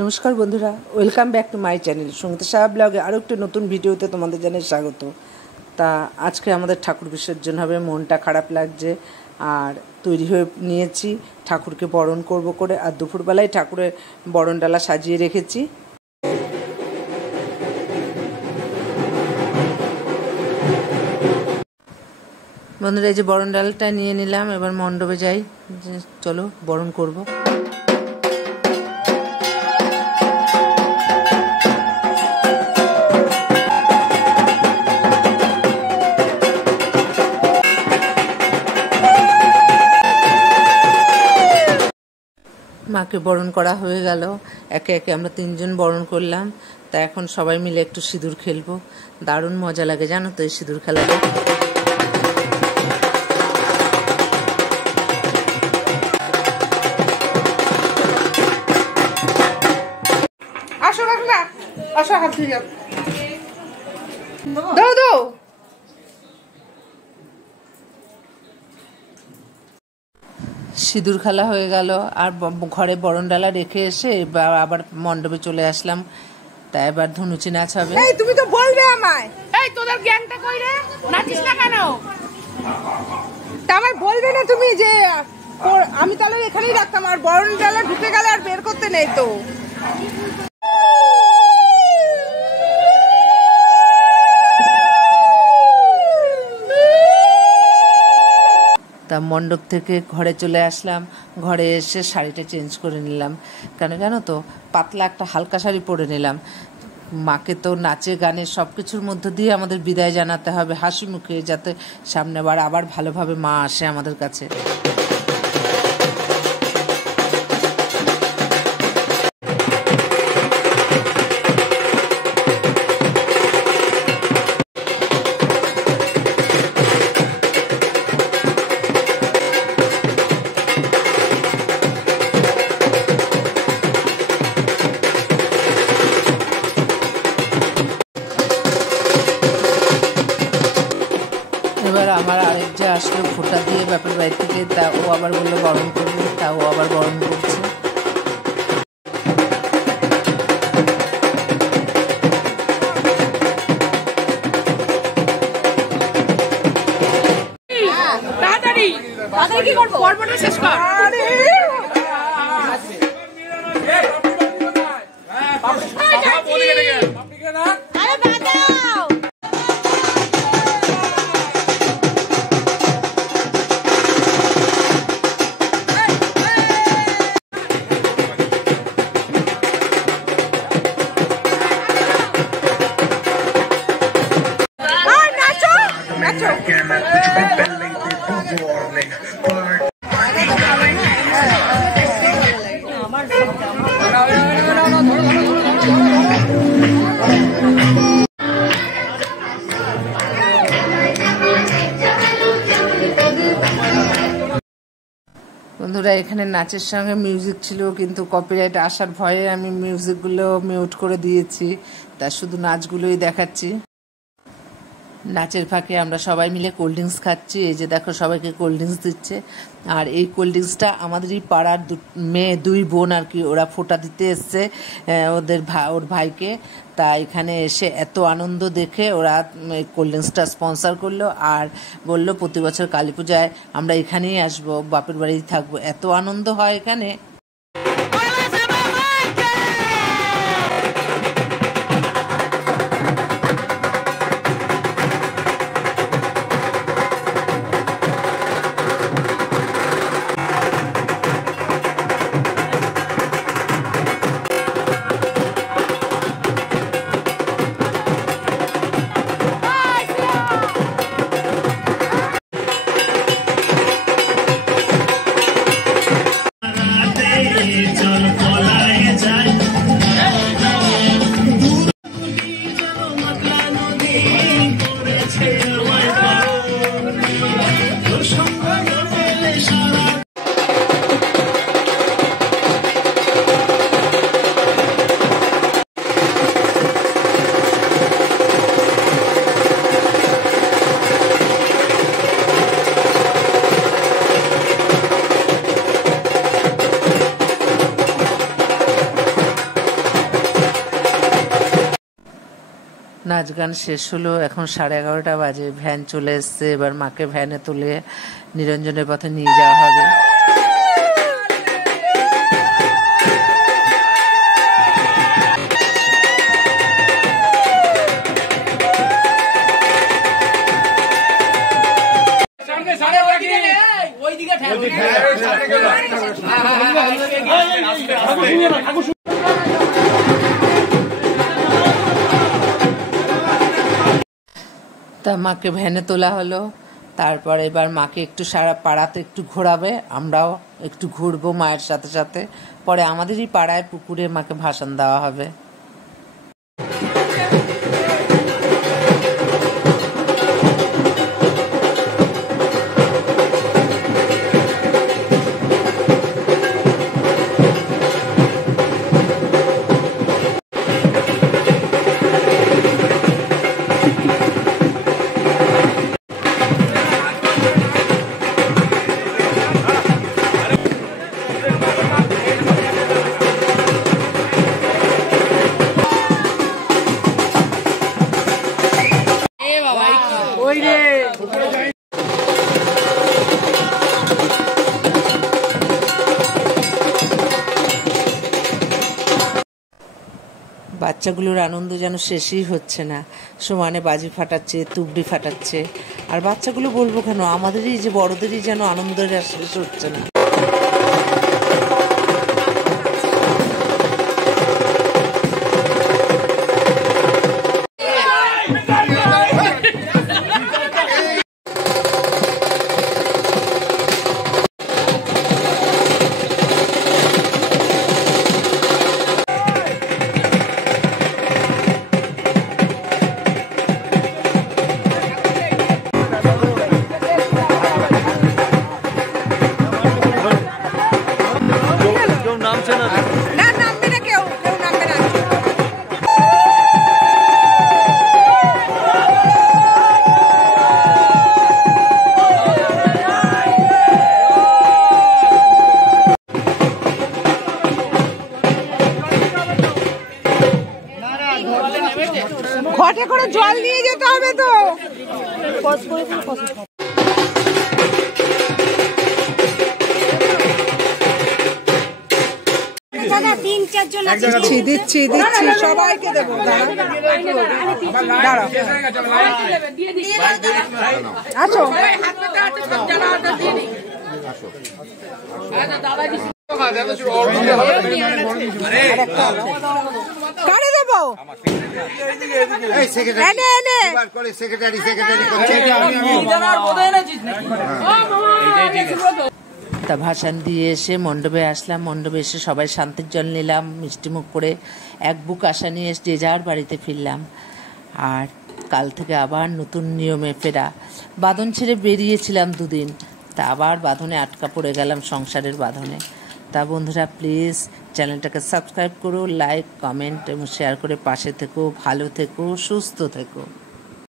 নমস্কার বন্ধুরা, welcome back to my channel Sangeeta Saha ব্লগে আরও একটি নতুন ভিডিওতে তোমাদের জানাই স্বাগত। তা আজকে আমাদের ঠাকুর বিসর্জন হবে, মনটা খারাপ লাগছে আর তৈরি হয়ে নিয়েছি ঠাকুরকে বরণ করব করে। আর দুপুরবেলায় ঠাকুরের বরণ ডালা সাজিয়ে রেখেছি। বন্ধুরা, এই যে বরণ ডালটা নিয়ে নিলাম, এবার মণ্ডপে যাই, চলো বরণ করব। মাকে বরণ করা হয়ে গেল, একে একে আমরা তিনজন বরণ করলাম। তা এখন সবাই মিলে একটু সিঁদুর খেলবো। দারুণ মজা লাগে জানো তো এই সিঁদুর খেলাটা। আসো কাকলা, আসো, হাত ধুয়ে যাও, দাও দাও। সিঁদুর খেলা হয়ে গেল আর ঘরে বরণ ডালা রেখে এসে আবার মণ্ডপে চলে আসলাম। তাই এবার ধনুচি নাচ হবে। এই তুমি তো বলবে আমায়, এই তোদের গ্যাংটা কই রে, নাচিস না কেন? তা আমায় বলবে না তুমি যে আমি তাহলে এখানেই রাখতাম, আর বরণ ডালা ঢুকে গেলে আর বের করতে নেই তো। তা মণ্ডপ থেকে ঘরে চলে আসলাম। ঘরে এসে শাড়িটা চেঞ্জ করে নিলাম, কেন জানো তো, পাতলা একটা হালকা শাড়ি পরে নিলাম। মাকে তো নাচে গানে সব কিছুর মধ্য দিয়ে আমাদের বিদায় জানাতে হবে হাসি মুখে, যাতে সামনেবার আবার ভালোভাবে মা আসে আমাদের কাছে। এবার আমার আরেক যে আসলো ফোঁটা দিয়ে বাপের বাড়ি থেকে, তা ও আবার বললো বরণ করবে, তা ও আবার বরণ করছে। তাড়াতাড়ি তাড়াতাড়ি কি করব, পর্বটা শেষ কর। বন্ধুরা, এখানে নাচের সঙ্গে মিউজিক ছিল, কিন্তু কপিরাইট আসার ভয়ে আমি মিউজিকগুলো মিউট করে দিয়েছি। তা শুধু নাচগুলোই দেখাচ্ছি। নাচের ফাঁকে আমরা সবাই মিলে কোল্ড ড্রিঙ্কস খাচ্ছি। এই যে দেখো, সবাইকে কোল্ড ড্রিঙ্কস দিচ্ছে। আর এই কোল্ড ড্রিঙ্কসটা আমাদেরই পাড়ার মেয়ে দুই বোন আর কি, ওরা ফোঁটা দিতে এসছে ওর ভাইকে। তা এখানে এসে এত আনন্দ দেখে ওরা কোল্ড ড্রিঙ্কসটা স্পন্সার করলো আর বললো প্রতি বছর কালী পূজায় আমরা এখানেই আসবো, বাপের বাড়িতে থাকবো। এত আনন্দ হয় এখানে। নাচ গান শেষ হলো, এখন 11:30 বাজে। ভ্যান চলে এসছে, এবার মাকে ভ্যানে তুলে নিরঞ্জনের পথে নিয়ে যাওয়া হবে। তা মাকে ভ্যানে তোলা হলো, তারপর এবার মাকে একটু সারা পাড়াতে একটু ঘোরাবে, আমরাও একটু ঘুরবো মায়ের সাথে সাথে। পরে আমাদেরই পাড়ায় পুকুরে মাকে ভাসান দেওয়া হবে। বাচ্চাগুলোর আনন্দ যেন শেষই হচ্ছে না, সমানে বাজি ফাটাচ্ছে, তুবড়ি ফাটাচ্ছে। আর বাচ্চাগুলো বলবো কেন, আমাদেরই যে বড়দেরই যেন আনন্দের শেষ হচ্ছে না। না, নামবে না, কেউ নামবে না। ঘটে করে জল নিয়ে যেতে হবে তো। দিচ্ছি সবাইকে দেবো। আছো কারে দেবো? তা ভাসান দিয়ে এসে মণ্ডপে আসলাম। মণ্ডপে এসে সবাই শান্তির জল নিলাম, মিষ্টিমুখ করে এক বুক আশা নিয়ে যে যার বাড়িতে ফিরলাম। আর কাল থেকে আবার নতুন নিয়মে ফেরা। বাঁধন ছেড়ে বেরিয়েছিলাম 2 দিন, তা আবার বাঁধনে আটকা পড়ে গেলাম, সংসারের বাঁধনে। তা বন্ধুরা প্লিজ চ্যানেলটাকে সাবস্ক্রাইব করো, লাইক, কমেন্ট এবং শেয়ার করে পাশে থেকো। ভালো থেকো, সুস্থ থেকো।